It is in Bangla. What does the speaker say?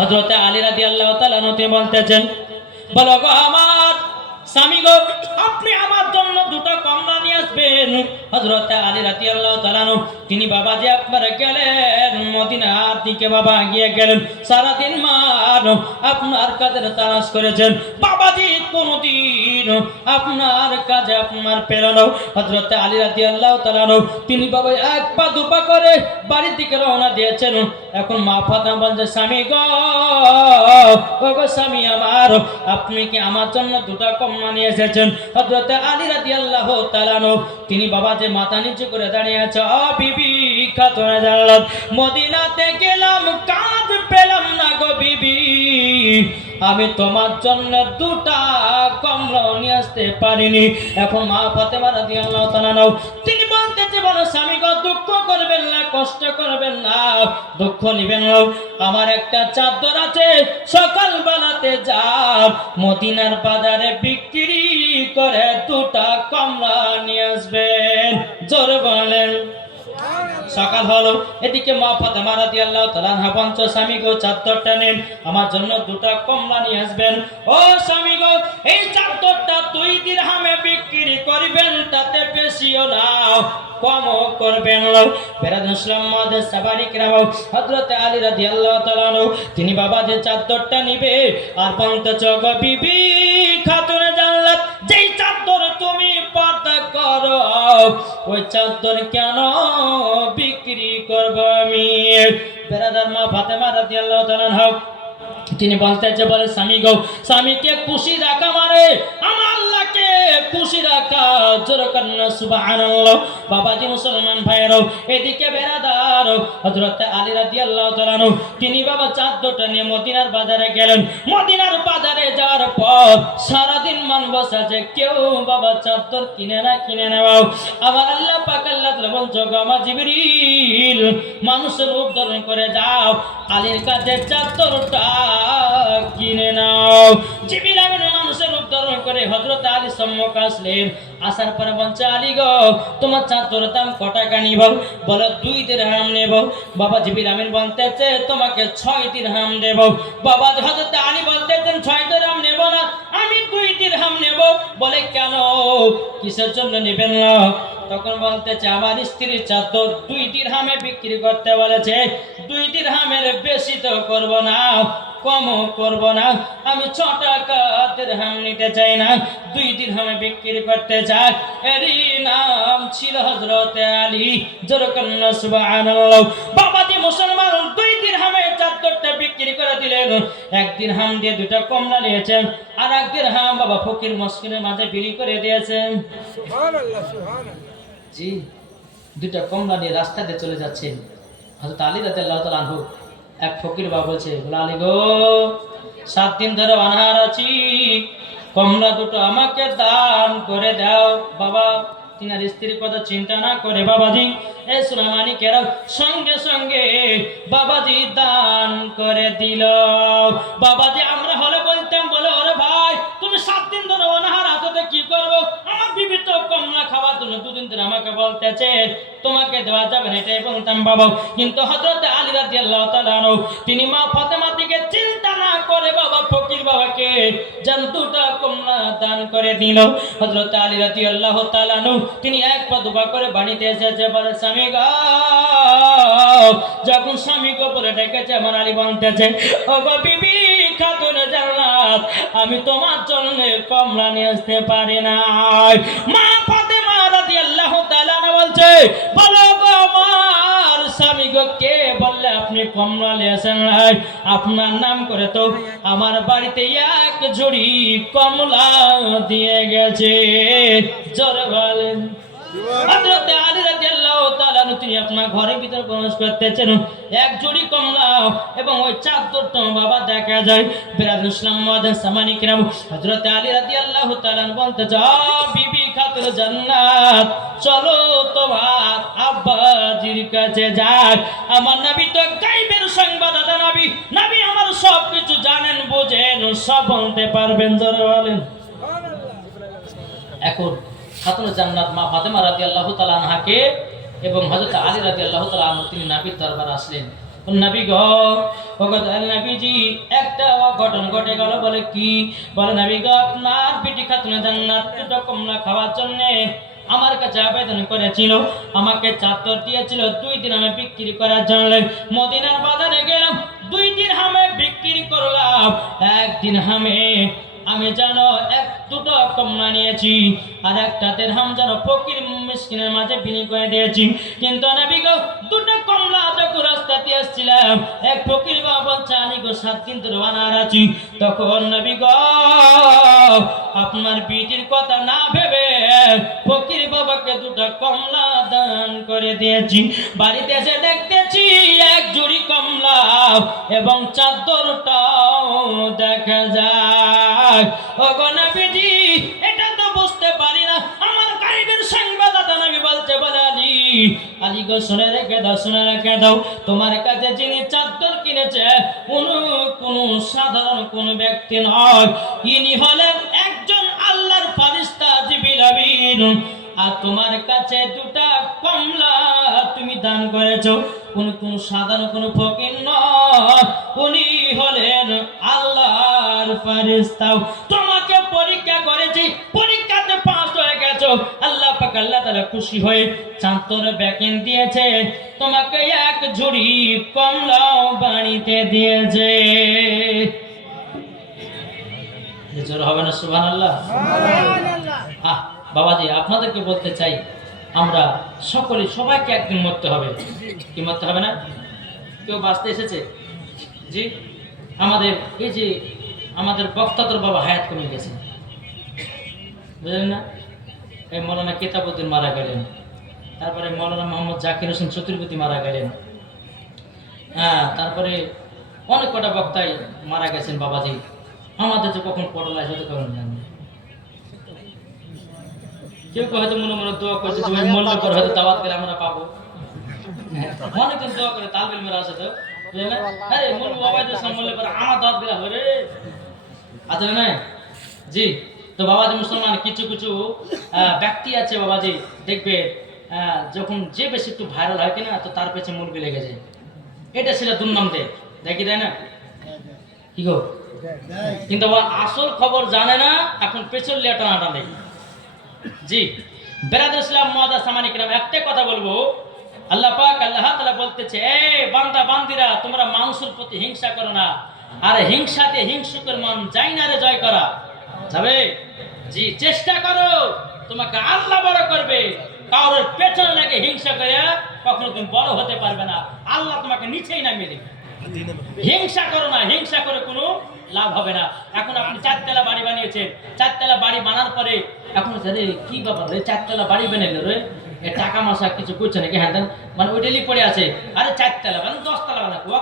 হযরত আলী রাদিয়াল্লাহু তাআলা আনহু তিনি বলতেছেন, বলো গো আমার স্বামী গো, আপনি আমার জন্য দুটো কমলা নিয়ে আসবেন। হযরত আলী রাদিয়াল্লাহু তাআলা আনহু তিনি বাবাজি একবারে গেলেন মদিনার দিকে, বাবা গিয়ে গেলেন। সারাদিন মান আপনার কাজের তালাশ করেছেন, বাবাজি কোনদিন আপনার কাজে আপনার পেলানো। হযরত আলী রাদিয়াল্লাহু তাআলা আনহু তিনি বাবা এক পা দুপা করে বাড়ির দিকে রওনা দিয়েছেন। এখন মা ফাতেমা বলছে, স্বামী গো, ও গো স্বামী আমার, আপনি কি আমার জন্য দুটো কমলা নিয়ে এসেছেন? হযরত আলী রাদিয়াল্লাহু তাআলা আনহু তিনি বাবা যে মাথা নিচু করে দাঁড়িয়ে আছে, ও বিবি খাতুনে জান্নাত, মদিনাতে গেলাম কাজ পেলাম না গো বিবি, আমি তোমার জন্য দুটা কমলা নিয়ে আসতে পারিনি। এখন মা ফাতেমা রাদিয়াল্লাহু তাআলা আনহা তিনি বলতেছে, বলো স্বামী গো, দুঃখ করবেন না, কষ্ট করবেন না, দুঃখ নিবেন না। আমার একটা চাদর আছে, সকাল বেলাতে যাও মদিনার বাজারে বিক্রি করে দুটা কমলা নিয়ে আসবেন। জোরে বলেন। সকাল হলো, এদিকে মা ফাতেমা রাদিয়াল্লাহু তাআলা আনহা বলছে, স্বামী গো চাদরটা নেন, আমার জন্য দুটো কমলা নিয়ে আসবেন। ও স্বামী গো, এই চাদরটা 2 দিরহামে বিক্রি করবেন, তাতে বেশিও না কমও করবেন না। বেরাদুল ইসলাম মাদের সাবারিক রাও হযরত আলী রাদিয়াল্লাহু তাআলা আনহু তিনি বাবা যে চাদরটা নিবে আর বলতেছে, গো বিবি খাতুনে জান্নাত, যেই চাদর তুমি পর্দা করো ওই চাদর কেন বিক্রি করব আমি? বেরাদার মা ফাতেমা রাদিয়াল্লাহু তাআলা আনহা তিনি বলতেছে, বলে স্বামী গো, স্বামীকে খুশি রাখা মানে আমার আল্লাহকে খুশি রাখা। জোরে করেন সুবহানাল্লাহ। বাবাজি মুসলমান ভাইরাও, এদিকে বেরাদার হযরত আলী রাদিয়াল্লাহু তাআলা আনহু তিনি বাবা চাদরটা নিয়ে মদিনার বাজারে গেলেন। মদিনার বাজারে যাওয়ার পর সারাদিন মান বসাছে, কেউ বাবা চাদর কিনে নাও। আমার আল্লাহ পাক আল্লাহ তাআলা বলছো, গো আমার জিবরিল মানুষের রূপ ধারণ করে যাও, আলীর কাছে চাদরটা কিনে নাও। জিবরিল আমিন মানুষের রূপ ধারণ করে হযরত আলী সম্মুখে আসলেন। আসার পরে বলছে, আলী গো, তোমার চাদরের দাম কত টাকা নিব? বলো 2 দিরহাম নেব। বাবা জিবরিল আমিন বলতেছে, তোমাকে 6 দিরহাম দেব। বাবা হযরত আলী বলতেছেন, 6 দিরহাম নেব না, আমি 2 দিরহাম নেব। বলে কেন, কিসের জন্য নেবেন না? তখন বলতেছে, আমার স্ত্রীর চাদর 2 দিরহামে বিক্রি করতে বলেছে, 2 দিরহামের বেশি তো করব না, কমও করব না, আমি 6 টাকা দিরহাম নিতে চাই না, 2 দিরহামে বিক্রি করতে চাই। এরই নাম ছিল হযরত আলী। জোরে করেন সুবহানাল্লাহ। বাবাজি মুসলমান 2 দিরহামে চাদরটা বিক্রি করে দিলেন। 1 দিরহাম দিয়ে 2টা কমলা নিয়েছেন, আর 1 দিরহাম বাবা ফকির মসকিনের মাঝে বিলি করে দিয়েছেন। সুবহানাল্লাহ সুবহানাল্লাহ। জি, 2টা কমলা নিয়ে রাস্তা দিয়ে চলে যাচ্ছেন। হযরত আলী রাদিয়াল্লাহু তাআলা আনহু এক ফকির বাবা বলছে, বলে আলী গো, 7 দিন ধরে অনাহার আছি, কমলা দুটো আমাকে দান করে দাও। বাবা তিনার স্ত্রীর কথা চিন্তা না করে বাবাজি এই সুনামানিকেরা সঙ্গে সঙ্গে বাবাজি দান করে দিল। বাবাজি আমরা হলে বলতাম, বলে ওরে ভাই তুমি 7 দিন ধরে অনাহার আছো, তো কি করবো? আমার বিবি তো কমলা খাওয়ার জন্য 2 দিন ধরে আমাকে বলতেছে তোমাকে দেওয়া যাবে না, এটাই বলতাম বাবা। কিন্তু হযরত আলী রাদিয়াল্লাহু তাআলা আনহু তিনি মা ফাতেমার দিকে চিন্তা না করে বাবা ফকির বাবাকে যেন 2টা কমলা দান করে দিল। হযরত আলী রাদিয়াল্লাহু তাআলা আনহু তিনি 1 পা 2 পা করে বাড়িতে এসেছে। বলে স্বামী গো, যখন স্বামীকে বলে ডেকেছে আমার আলী বলতেছে, ও গো বিবি খাতুনে জান্নাত, আমি তোমার জন্য কমলা নিয়ে আসতে পারি না। মা ফাতেমা রাদিয়াল্লাহু তাআলা বলছে, বলো গো আমার স্বামী গো, কে বললে আপনি কমলা নিয়ে আসেন? আপনার নাম করে তো আমার বাড়িতে 1 ঝুড়ি কমলা দিয়ে গেছে। জোরে বলেন। হযরত আলী রাদিয়াল্লাহু তাআলা তিনি আপনার ঘরের ভিতর প্রবেশ করতেছেন, 1 ঝুড়ি কমলা এবং ওই চাদরটা বাবা দেখা যায়। বেরাদুল ইসলাম মাদের সামানিকরাম হযরত আলী রাদিয়াল্লাহু তাআলা বলতে, যাও বিবি খাতুনে জান্নাত, চলো তোমার আব্বাজির কাছে যাই। আমার নবী তো গায়বের সংবাদদাতা নবী, নবী আমার সব কিছু জানেন, বোঝেন, সব বলতে পারবেন। জোরে বলেন সুবহানাল্লাহ। এখন খাতুনে জান্নাত মা ফাতেমা রাদিয়াল্লাহু তাআলা আনহাকে এবং হযরত আলী রাদিয়াল্লাহু তাআলা আনহু তিনি নবীর দরবারে আসলেন। নবী গো, ওগো দয়াল নবীজি একটা অঘটন ঘটে গেল। বলে কি? বলে নবী গো আপনার বিটি খাতুনে জান্নাত দুটো কমলা খাওয়ার জন্য আমার কাছে আবেদন করেছিল, আমাকে চাদর দিয়েছিল 2 দিরহামে বিক্রি করার জন্য। মদিনার বাজারে গেলাম, 2 দিরহামে বিক্রি করলাম। 1 দিরহামে আমি জানো দুটো কমলা নিয়েছি, আর একটা দিরহাম যেন ফকির মিসকিনের মাঝে বিনিময় দিয়েছি। কিন্তু নবী গো দুটো কমলা যখন রাস্তাতে আসছিলাম, এক ফকির বাবা বলছে আমি গো 7 দিন ধরে অনাহার আছি। তখন নবী গো আপনার বিটির কথা না ভেবে ফকির বাবাকে দুটো কমলা দান করে দিয়েছি। বাড়িতে এসে দেখতেছি 1 জুড়ি কমলা এবং চাদরটাও দেখা যায়। ওগো নবীজি এটা তো বুঝতে পারি না, আমার গায়েবের সংবাদদাতা নবী বলছে বলে আলী গো শুনে রেখে দাও, শুনে রেখে দাও, তোমার কাছে যিনি চাদর কিনেছে কোন সাধারণ কোন ব্যক্তি নয়, ইনি হলেন একজন আল্লাহর ফেরেশতা জিবরিল আমিন। আর তোমার কাছে দুটা কমলা তুমি দান করেছো, কোন সাধারণ কোন ফকির নয়, উনি হলেন আল্লাহর ফেরেশতা। তোমাকে পরীক্ষা করেছি, পরীক্ষাতে পাস হয়ে গেছো। আল্লাহ পাক আল্লাহ তাআলা খুশি হয়ে চাদর ব্যাকিং দিয়েছে, তোমাকে 1 ঝুড়ি কমলাও বাড়িতে দিয়েছে। জোর হবে না সুবহানাল্লাহ? সুবহানাল্লাহ। বাবাজি আপনাদেরকে বলতে চাই, আমরা সবাইকে একদিন মরতে হবে। কি মরতে হবে না? কেউ বাঁচতে এসেছে? জি, আমাদের এই যে আমাদের বক্তাতর বাবা হায়াত কমে গেছে, বুঝলেন না? এই মৌলানা কিতাবউদ্দিন মারা গেলেন, তারপরে মৌলানা মোহাম্মদ জাকির হোসেন চতুর্বেদী মারা গেলেন, তারপরে অনেক কটা বক্তাই মারা গেছেন বাবাজি। আমাদের যে কখন পড়ালাই হতে কখন জানি। কেউ হয়তো মনে মনে দোয়া করছে যে মূল্য করে হয়তো দাওয়াত গেলে আমরা পাবো। অনেকজন দোয়া করে তালবিল মেরা আছে তো, বুঝলেন না? আরে মূল বাবাদের সামনে করে আমার দাওয়াত গেলে হবে রে, আছে না? জি, তো বাবাজি মুসলমান কিছু কিছু ব্যক্তি আছে বাবাজি, দেখবে যখন যে বেশি একটু ভাইরাল হয় কিনা তো তার পেছনে মুরগি লেগে যায়। এটা ছিল দুর্নাম দেয়, দেখি দেয় না কি গো? কিন্তু আসল খবর জানে না, এখন পেছন লিয়ে টানাটা নেই। জি বেরাদুল ইসলাম মুআদ্দাস সামানি কিরাম, একটা কথা বলবো, আল্লাহ পাক আল্লাহ তাআলা বলতেছে, এই বান্দা বান্দিরা তোমরা মানুষের প্রতি হিংসা করো না, আর হিংসাতে হিংসুকের মন যাই না রে জয় করা যাবে। জি চেষ্টা করো, তোমাকে আল্লাহ বড় করবে। কারোর পেছনে লাগে হিংসা করে কখনো তুমি বড় হতে পারবে না, আল্লাহ তোমাকে নিচেই নামিয়ে দেবে। হিংসা করো না, হিংসা করে কোনো লাভ হবে না। এখন আপনি 4 তলা বাড়ি বানিয়েছেন, 4 তলা বাড়ি বানার পরে এখন কি ব্যাপার রে, 4 তলা বাড়ি বানাইলে রে টাকা মাসা কিছু করছে নাকি? হ্যাঁ মানে ওইটাই পড়ে আছে, আরে 4 তলা মানে 10 তলা বানাবো।